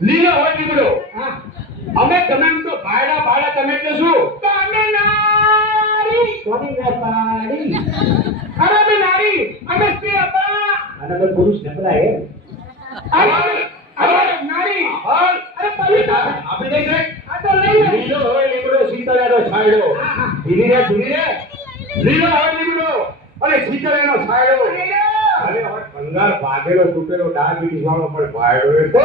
લીલો હોય નીકળો અમે તમે તો ભાડા ભાડા તમે એટલે શું તો અમે નારી કોની વેપારી અરે અમે નારી અમે સ્ત્રી હતા અને અમે પુરુષ નબળા હે અરે નારી અરે પવિત્ર આપણે લઈ જાય આ તો લઈ લે લીલો હોય નીકળો શીતળાનો છાંયડો ધીરે ધીરે લીલો હોય નીકળો અને શીતળાનો છાંયડો અરે હવે ભંગાર ભાગેલો તૂટેલો ડાયાબિટીસ વાળો પણ ભાડો એ તો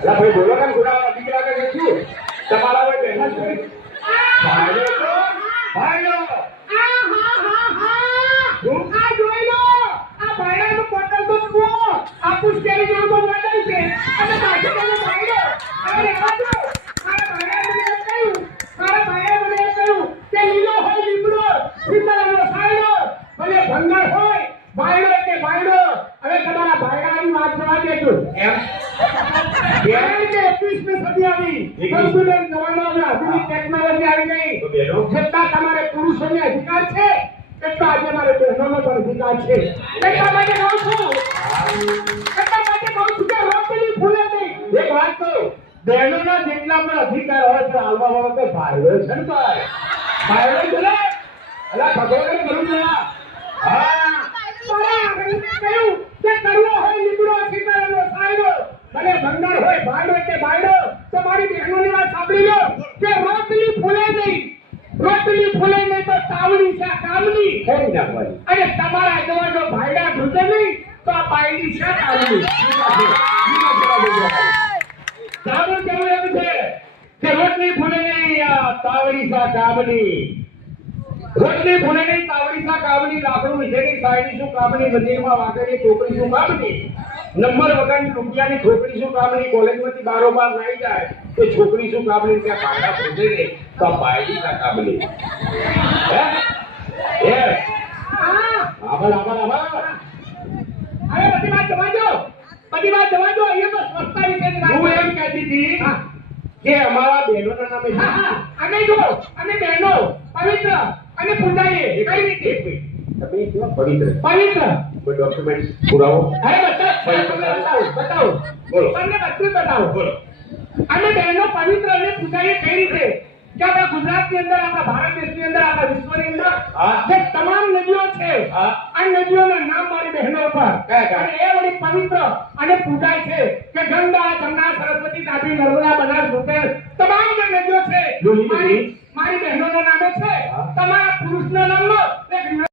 અલા ભાઈ બોલો કાન ગુડાવા દીકરા કે શું તમારા હોય બેન છે ભાડો તો ભાડો હું આ જોઈ લો આ ભાડાનું બોટલ તો જુઓ આ પુષ્કેરી જોડો બોટલ છે અને બાજુનો ભાડો અરે આ જો મારા ભાડા મને કહ્યું કે લીલો હોય લીમડો શીતળાનો છાંયડો ભલે ભંગાર હોય ભાડો કે ભાડો હવે તમારા ભાડાની વાત કરવા દેજો એમ કારણ કે 21મી સદી આવી કમ્પ્યુટર જમાનો અને આધુનિક ટેકનોલોજી આવી ગઈ તો બેનો જેટલા તમારે પુરુષોને અધિકાર છે એટલા આજે મારે બહેનોનો પણ અધિકાર છે એટલા માટે કહું છું કે રોટલી ફૂલે નહીં એક વાત કહું બહેનોના જેટલા પણ અધિકાર હોય તો હાલવા વાળો તો ભાઈઓ છે ને ભાઈઓ બોલે અલા ભગવાને કરું છે હા કહ્યું કે કરવો હોય નીકળો શીતળાનો છાંયડો ભલે ભંગાર હોય ભાડો કે ભાડો તો મારી બહેનોની વાત સાંભળી લો કે રોટલી ફૂલે નહીં તો તાવડી છે કામની ખરી નાખવાની અને તમારા જવાનો ભાઈડા ધૂતે નહીં તો આ બાયડી છે કામની સારું કેવું એમ છે કે રોટલી ફૂલે નહીં તાવડી છે કામની રોટલી ફૂલે નહીં તાવડી છે કામની લાકડું વિજયની સાયની શું કામની મંદિરમાં વાગેની ટોકરી શું કામની નંબર વગરની રૂપિયાની છોકરી શું કામની કોલેજમાંથી બારોબાર નાઈ જાય તો છોકરી શું કામની ત્યાં ભાડા પૂછે ને તો બાયડી ના કામની હે યસ આભાર અરે બધી વાત જવા દો અહીંયા તો સ્વચ્છતા વિશેની વાત હું એમ કહેતી હતી કે અમારા બહેનોના નામે અમે જો અમે બહેનો પવિત્ર અને પૂજારીએ કઈ રીતે તમે કેવા પવિત્ર કોઈ ડોક્યુમેન્ટ પુરાવો અરે બતાવો બોલો તમને બધું બતાવો બોલો અમે બહેનો પવિત્ર અને પૂજારીએ કઈ રીતે કે આપણા ગુજરાતની અંદર આપણા ભારત દેશની અંદર આપણા વિશ્વની અંદર જે તમામ નદીઓ છે આ નદીઓના નામ મારી બહેનો પર અને એ વળી પવિત્ર અને પૂજાય છે કે ગંગા જમના સરસ્વતી તાપી નર્મદા બનાસ ભૂતેર તમામ જે નદીઓ છે મારી બહેનોના નામે છે તમારા પુરુષના નામનો